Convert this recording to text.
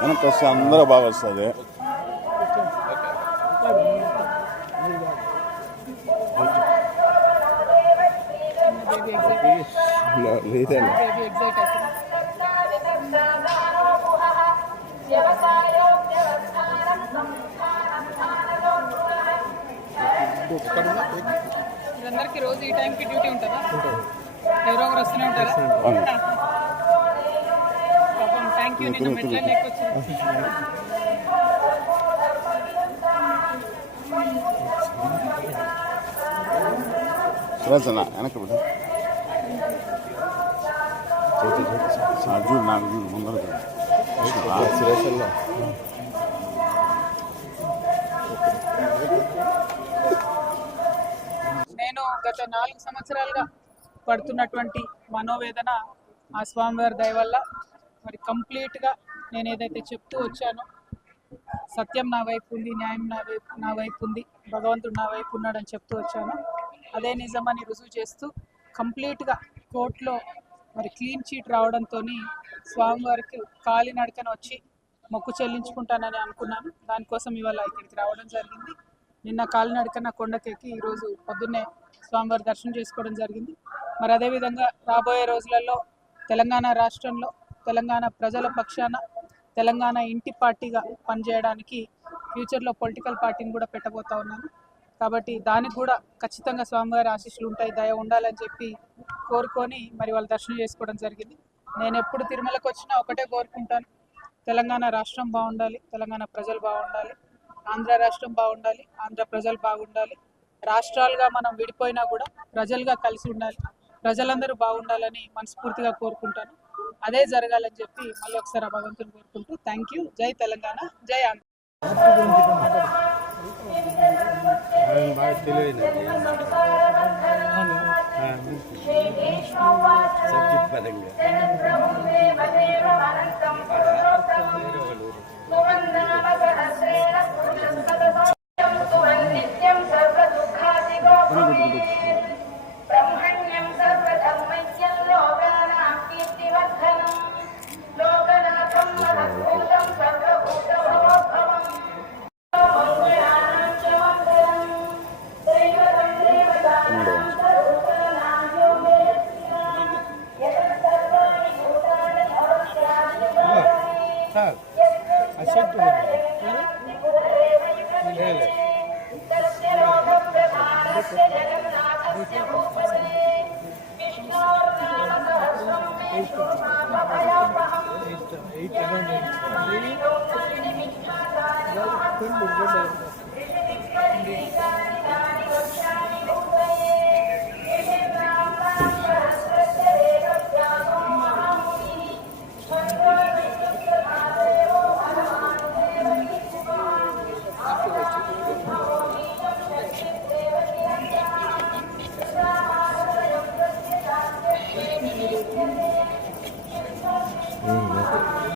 వెనక్కి వస్తే అందరూ బాగా వస్తుంది. లేదండి అందరికి రోజు ఈ టైంకి డ్యూటీ ఉంటుందా? ఎవరో ఒకరు వస్తూనే ఉంటారా? Thank you. నిన్న మెట్ల లేకొచ్చింది. సురేశన్న వెనక్కి చూడు, నాకు చూడు ముందర సురేశన్న. నేను గత 4 సంవత్సరాలుగా పడుతున్నటువంటి మనోవేదన ఆ స్వామివారి దయ వల్ల మరి కంప్లీట్గా నేను ఏదైతే చెప్తూ వచ్చానో, సత్యం నా వైపు ఉంది, న్యాయం నా వైపు ఉంది, భగవంతుడు నా వైపు ఉన్నాడని చెప్తూ వచ్చాను. అదే నిజమని రుజువు చేస్తూ కంప్లీట్గా కోర్టులో మరి క్లీన్ చీట్ రావడంతో స్వామివారికి కాలినడకన వచ్చి మొక్కు చెల్లించుకుంటానని అనుకున్నాను. దానికోసం ఇవాళ ఇక్కడికి రావడం జరిగింది. నిన్న కాలినడకన కొండకెక్కి ఈరోజు పొద్దున్నే స్వామివారి దర్శనం చేసుకోవడం జరిగింది. మరి అదేవిధంగా రాబోయే రోజులలో తెలంగాణ రాష్ట్రంలో తెలంగాణ ప్రజల పక్షాన తెలంగాణ ఇంటి పార్టీగా పనిచేయడానికి ఫ్యూచర్లో పొలిటికల్ పార్టీని కూడా పెట్టబోతా ఉన్నాను. కాబట్టి దానికి కూడా ఖచ్చితంగా స్వామివారి ఆశీస్సులు ఉంటాయి, దయ ఉండాలని చెప్పి కోరుకొని మరి వాళ్ళు దర్శనం చేసుకోవడం జరిగింది. నేను ఎప్పుడు తిరుమలకు వచ్చినా ఒకటే కోరుకుంటాను, తెలంగాణ రాష్ట్రం బాగుండాలి, తెలంగాణ ప్రజలు బాగుండాలి, ఆంధ్ర రాష్ట్రం బాగుండాలి, ఆంధ్ర ప్రజలు బాగుండాలి, రాష్ట్రాలుగా మనం విడిపోయినా కూడా ప్రజలుగా కలిసి ఉండాలి, ప్రజలందరూ బాగుండాలని మనస్ఫూర్తిగా కోరుకుంటాను. అదే జరగాలని చెప్పి మళ్ళీ ఒకసారి ఆ భగవంతుని కోరుకుంటూ థ్యాంక్ యూ. జై తెలంగాణ, జై ఆంధ్ర. Eight